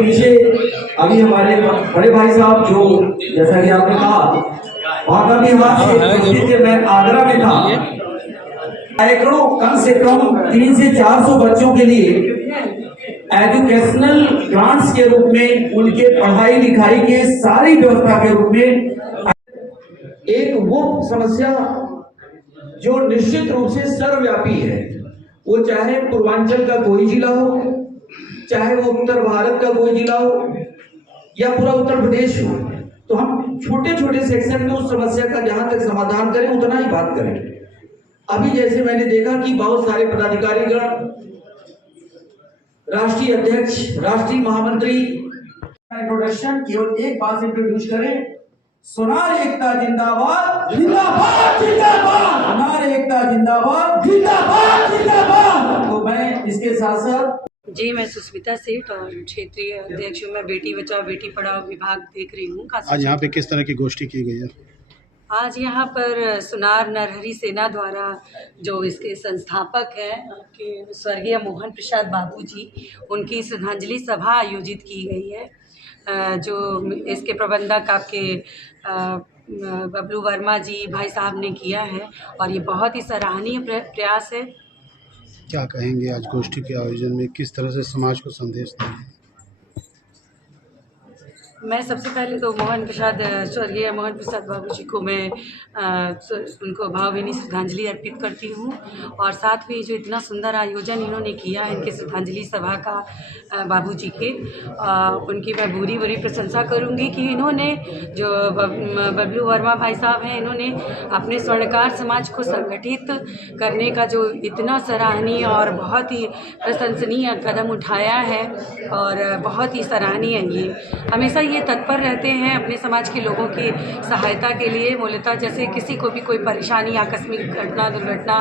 पीछे अभी हमारे बड़े भाई साहब जो जैसा कि आपने कहा वहाँ का भी हमारे मैं आगरा में था, सैकड़ों कम से कम 300 से 400 बच्चों के लिए एजुकेशनल ग्रांट्स के रूप में उनके पढ़ाई लिखाई के सारी व्यवस्था के रूप में एक वो समस्या जो निश्चित रूप से सर्वव्यापी है, वो चाहे पूर्वांचल का कोई जिला हो, चाहे वो उत्तर भारत का कोई जिला हो या पूरा उत्तर प्रदेश हो, तो हम छोटे छोटे सेक्शन में उस समस्या का जहां तक समाधान करें उतना ही बात करें। अभी जैसे मैंने देखा कि बहुत सारे पदाधिकारीगण, राष्ट्रीय अध्यक्ष, राष्ट्रीय महामंत्री इंट्रोडक्शन केवल एक बात से इंट्रोड्यूस करें, सोनार एकता जिंदाबाद जिंदाबाद जिंदाबाद, सोनार एकता जिंदाबाद जिंदाबाद जिंदाबाद। तो मैं इसके साथ साथ जी, मैं सुस्मिता सेठ और क्षेत्रीय अध्यक्ष हूँ। मैं बेटी बचाओ बेटी पढ़ाओ विभाग देख रही हूँ। आज यहाँ पे किस तरह की गोष्ठी की गई है? आज यहाँ पर सुनार नरहरि सेना द्वारा जो इसके संस्थापक हैं कि स्वर्गीय मोहन प्रसाद बाबू जी, उनकी श्रद्धांजलि सभा आयोजित की गई है। जो इसके प्रबंधक आपके बबलू वर्मा जी भाई साहब ने किया है और ये बहुत ही सराहनीय प्रयास है। क्या कहेंगे आज गोष्ठी के आयोजन में, किस तरह से समाज को संदेश देंगे? मैं सबसे पहले तो स्वर्गीय मोहन प्रसाद बाबू जी को मैं उनको भावभीनी श्रद्धांजलि अर्पित करती हूँ और साथ में जो इतना सुंदर आयोजन इन्होंने किया है इनके श्रद्धांजलि सभा का बाबू जी के, उनकी मैं बुरी प्रशंसा करूँगी कि इन्होंने जो बबलू वर्मा भाई साहब हैं, इन्होंने अपने स्वर्णकार समाज को संगठित करने का जो इतना सराहनीय और बहुत ही प्रशंसनीय कदम उठाया है और बहुत ही सराहनीय है। ये हमेशा ये तत्पर रहते हैं अपने समाज के लोगों की सहायता के लिए। मूलतः जैसे किसी को भी कोई परेशानी, आकस्मिक घटना, दुर्घटना,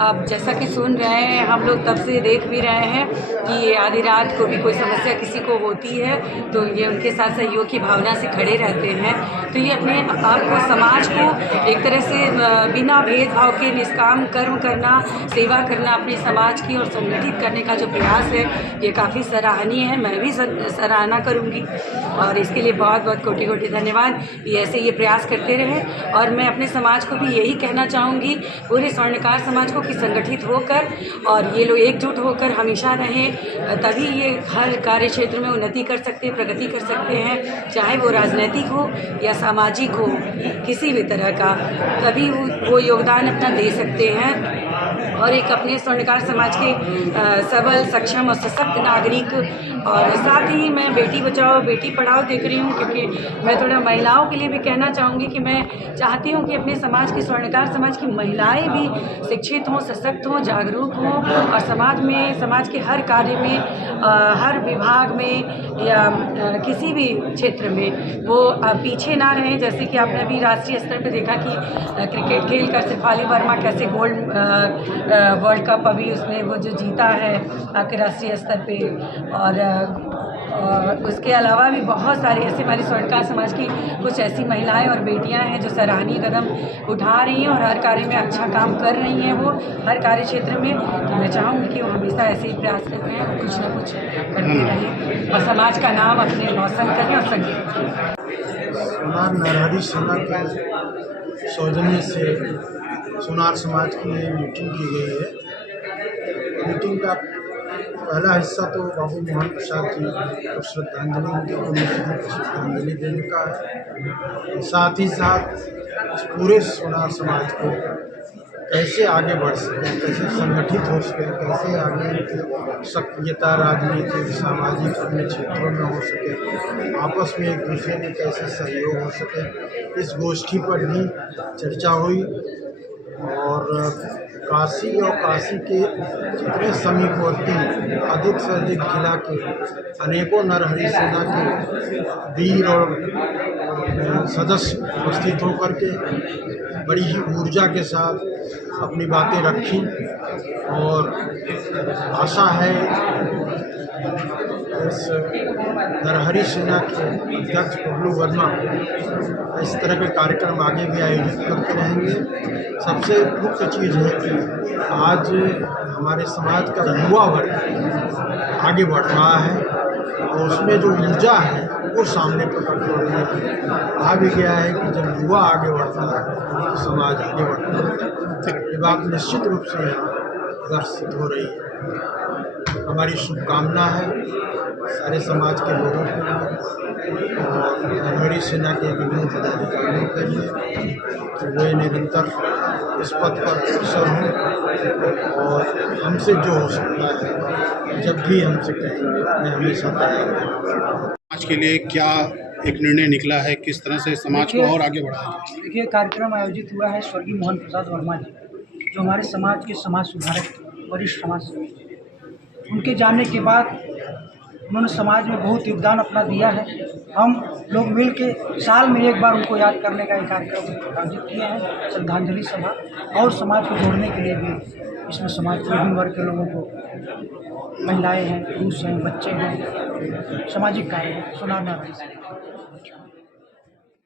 अब जैसा कि सुन रहे हैं हम लोग, तब से देख भी रहे हैं कि ये आधी रात को भी कोई समस्या किसी को होती है तो ये उनके साथ सहयोग की भावना से खड़े रहते हैं। तो ये अपने आप को, समाज को एक तरह से बिना भेदभाव के निष्काम कर्म करना, सेवा करना अपने समाज की और संगठित करने का जो प्रयास है ये काफ़ी सराहनीय है। मैं भी सराहना करूँगी और इसके लिए बहुत बहुत कोटि कोटि धन्यवाद। ये ऐसे ये प्रयास करते रहे और मैं अपने समाज को भी यही कहना चाहूँगी, पूरे स्वर्णकार समाज को, कि संगठित होकर और ये लोग एकजुट होकर हमेशा रहें, तभी ये हर कार्य क्षेत्र में उन्नति कर सकते हैं, प्रगति कर सकते हैं, चाहे वो राजनीतिक हो या सामाजिक हो, किसी भी तरह का, तभी वो योगदान अपना दे सकते हैं और एक अपने स्वर्णकार समाज के सबल, सक्षम और सशक्त नागरिक। और साथ ही मैं बेटी बचाओ बेटी पढ़ाओ देख रही हूँ, क्योंकि मैं थोड़ा महिलाओं के लिए भी कहना चाहूँगी कि मैं चाहती हूँ कि अपने समाज की, स्वर्णकार समाज की महिलाएं भी शिक्षित हों, सशक्त हों, जागरूक हों और समाज में, समाज के हर कार्य में, हर विभाग में या किसी भी क्षेत्र में वो पीछे ना रहें। जैसे कि आपने अभी राष्ट्रीय स्तर पर देखा कि क्रिकेट खेल कर शेफाली वर्मा कैसे गोल्ड वर्ल्ड कप अभी उसने वो जो जीता है आपके राष्ट्रीय स्तर पे, और उसके अलावा भी बहुत सारी ऐसे हमारी स्वर्णकार समाज की कुछ ऐसी महिलाएं और बेटियां हैं जो सराहनीय कदम उठा रही हैं और हर कार्य में अच्छा काम कर रही हैं, वो हर कार्य क्षेत्र में। तो मैं चाहूँगी कि वो हमेशा ऐसे ही प्रयास करते हैं और कुछ ना कुछ करते रहें और समाज का नाम अपने रोशन करें और संगीत करें। सोनार नरहरि सेना के सौजन्य से सोनार समाज की मीटिंग की गई है। मीटिंग का पहला हिस्सा तो बाबू मोहन प्रसाद जी को श्रद्धांजलि, उनकी श्रद्धांजलि देने का है। साथ ही साथ पूरे सोनार समाज को कैसे आगे बढ़ सके, कैसे संगठित हो सके, कैसे आगे सक्रियता राजनीतिक, सामाजिक अन्य क्षेत्रों में हो सके, आपस में एक दूसरे में कैसे सहयोग हो सके, इस गोष्ठी पर भी चर्चा हुई। और काशी और काशी के जितने समीपवर्ती अधिक से अधिक जिला के अनेकों नरहरि सेना के वीर और सदस्य उपस्थित होकर के बड़ी ही ऊर्जा के साथ अपनी बातें रखी और आशा है इस नरहरि सेना के अध्यक्ष बबलू वर्मा इस तरह के कार्यक्रम आगे भी आयोजित करते रहेंगे। सबसे मुख्य चीज़ है कि आज हमारे समाज का युवा वर्ग आगे बढ़ रहा है और उसमें जो ऊर्जा है वो सामने प्रकट हो रही है। कहा भी गया है कि जब युवा आगे बढ़ता है तो समाज आगे बढ़ता है। ये बात निश्चित रूप से यहाँ दर्शित हो रही है। हमारी शुभकामना है सारे समाज के लोगों के लिए और रणबीर सेना के विभिन्न पदाधिकारियों के लिए कि वे निरंतर इस पथ पर अग्रसर हों और हमसे जो हो सकता है जब भी हमसे कहेंगे मैं हमेशा तैयार हूँ। समाज के लिए क्या एक निर्णय निकला है, किस तरह से समाज को और आगे बढ़ाया जाए? देखिए, कार्यक्रम आयोजित हुआ है स्वर्गीय मोहन प्रसाद वर्मा जी, जो हमारे समाज के समाज सुधारक, वरिष्ठ समाज सेवक। उनके जाने के बाद उन्होंने समाज में बहुत योगदान अपना दिया है। हम लोग मिल के साल में एक बार उनको याद करने का एक कार्यक्रम आयोजित किए हैं, श्रद्धांजलि सभा, और समाज को जोड़ने के लिए भी इसमें समाज के विभिन्न वर्ग के लोगों को, महिलाएं हैं, पुरुष हैं, बच्चे हैं, सामाजिक कार्य हैं, सोनार नारायण।